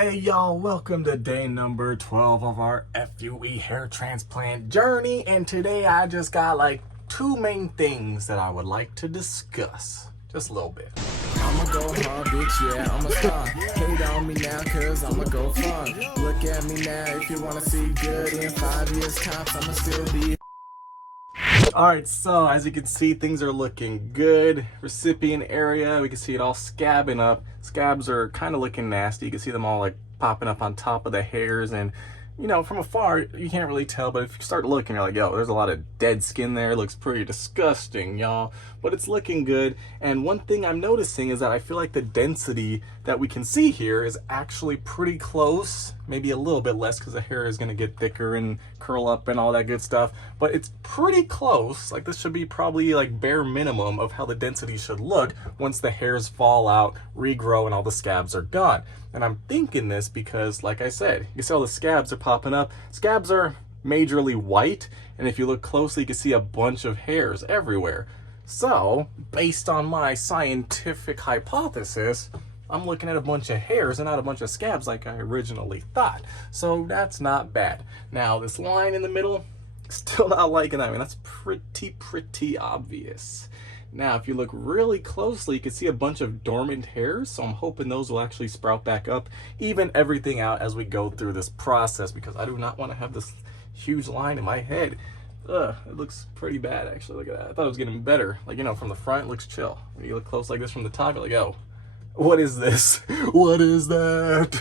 Hey y'all, welcome to day number 12 of our FUE hair transplant journey, and today I just got like two main things that I would like to discuss. Just a little bit. I'ma go hard, bitch, yeah, I'm a star. Hate on me now, cause I'ma go far. Look at me now, if you wanna see good in 5 years tops, I'ma still be. Alright, so as you can see, things are looking good. Recipient area, we can see it all scabbing up. Scabs are kind of looking nasty. You can see them all like popping up on top of the hairs, and you know, from afar, you can't really tell, but if you start looking, you're like, yo, there's a lot of dead skin there. It looks pretty disgusting, y'all. But it's looking good. And one thing I'm noticing is that I feel like the density that we can see here is actually pretty close. Maybe a little bit less because the hair is going to get thicker and curl up and all that good stuff. But it's pretty close. Like, this should be probably like bare minimum of how the density should look once the hairs fall out, regrow, and all the scabs are gone. And I'm thinking this because, like I said, you see all the scabs are popping up. Scabs are majorly white, and if you look closely, you can see a bunch of hairs everywhere. So, based on my scientific hypothesis, I'm looking at a bunch of hairs and not a bunch of scabs like I originally thought. So that's not bad. Now, this line in the middle, still not liking that. I mean, that's pretty obvious. Now, if you look really closely, you can see a bunch of dormant hairs, so I'm hoping those will actually sprout back up, even everything out as we go through this process, because I do not want to have this huge line in my head. Ugh, it looks pretty bad, actually. Look at that. I thought it was getting better. Like, you know, from the front, it looks chill. When you look close like this from the top, you're like, yo, what is this? What is that?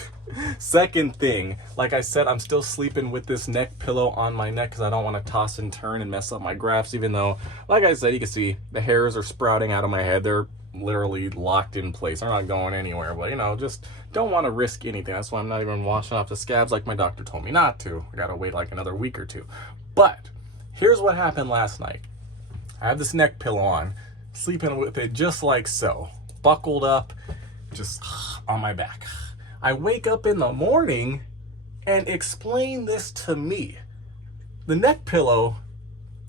Second thing, like I said, I'm still sleeping with this neck pillow on my neck because I don't want to toss and turn and mess up my grafts, even though, like I said, you can see the hairs are sprouting out of my head. They're literally locked in place. They're not going anywhere, but, you know, just don't want to risk anything. That's why I'm not even washing off the scabs like my doctor told me not to. I got to wait like another week or two. But here's what happened last night. I have this neck pillow on, sleeping with it just like so, buckled up, just on my back. I wake up in the morning and explain this to me. The neck pillow,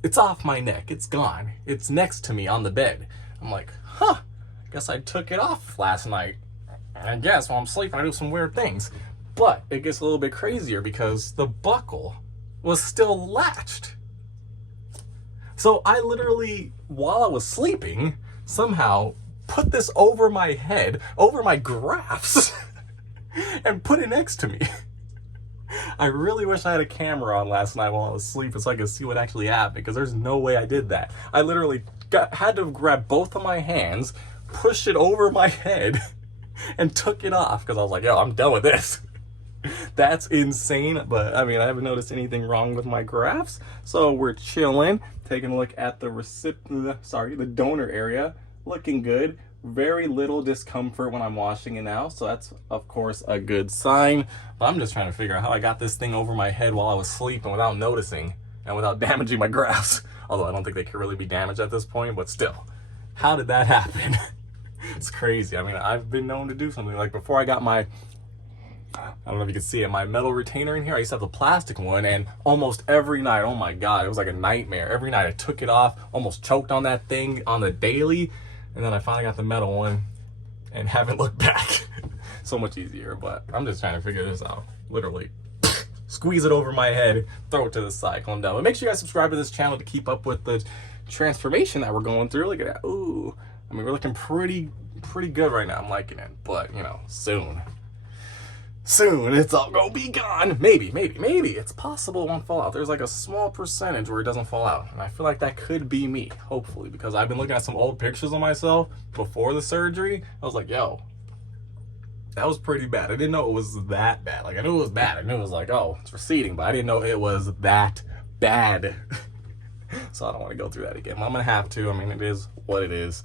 it's off my neck. It's gone. It's next to me on the bed. I'm like, huh, guess I took it off last night. I guess while I'm sleeping, I do some weird things. But it gets a little bit crazier because the buckle was still latched. So I literally, while I was sleeping, somehow put this over my head, over my grafts, and put it next to me. I really wish I had a camera on last night while I was sleeping so I could see what actually happened, because there's no way I did that. I literally had to grab both of my hands, push it over my head, and took it off because I was like, yo, I'm done with this. That's insane, but I mean, I haven't noticed anything wrong with my grafts, so we're chilling, taking a look at the donor area, looking good. Very little discomfort when I'm washing it now, so that's of course a good sign. But I'm just trying to figure out how I got this thing over my head while I was sleeping without noticing and without damaging my grafts. Although I don't think they could really be damaged at this point, but still, how did that happen? It's crazy. I mean, I've been known to do something like before I got my, I don't know if you can see it, my metal retainer in here. I used to have the plastic one, and almost every night, oh my god, it was like a nightmare. Every night I took it off, almost choked on that thing on the daily, and then I finally got the metal one and haven't looked back. So much easier, but I'm just trying to figure this out. Literally squeeze it over my head, throw it to the side, calm down. But make sure you guys subscribe to this channel to keep up with the transformation that we're going through. Look at that. Ooh, I mean, we're looking pretty good right now. I'm liking it, but you know, soon it's all gonna be gone. Maybe it's possible it won't fall out. There's like a small percentage where it doesn't fall out, and I feel like that could be me, hopefully, because I've been looking at some old pictures of myself before the surgery. I was like, yo, that was pretty bad. I didn't know it was that bad. Like, I knew it was bad. I knew it was like, oh, it's receding, but I didn't know it was that bad. So I don't want to go through that again. I'm gonna have to. I mean, it is what it is.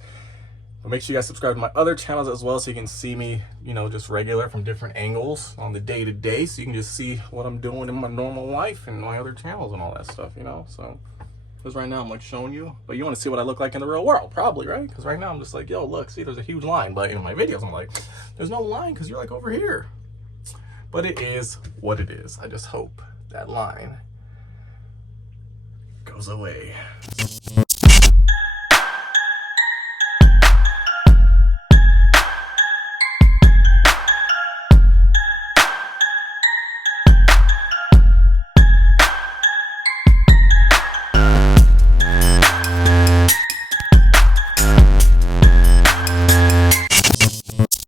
But make sure you guys subscribe to my other channels as well, so you can see me, you know, just regular from different angles on the day-to-day, so you can just see what I'm doing in my normal life and my other channels and all that stuff, you know. So because right now I'm like showing you, but you want to see what I look like in the real world, probably, right? Because right now I'm just like, yo, look, see, there's a huge line. But in my videos I'm like, there's no line because you're like over here. But it is what it is. I just hope that line goes away.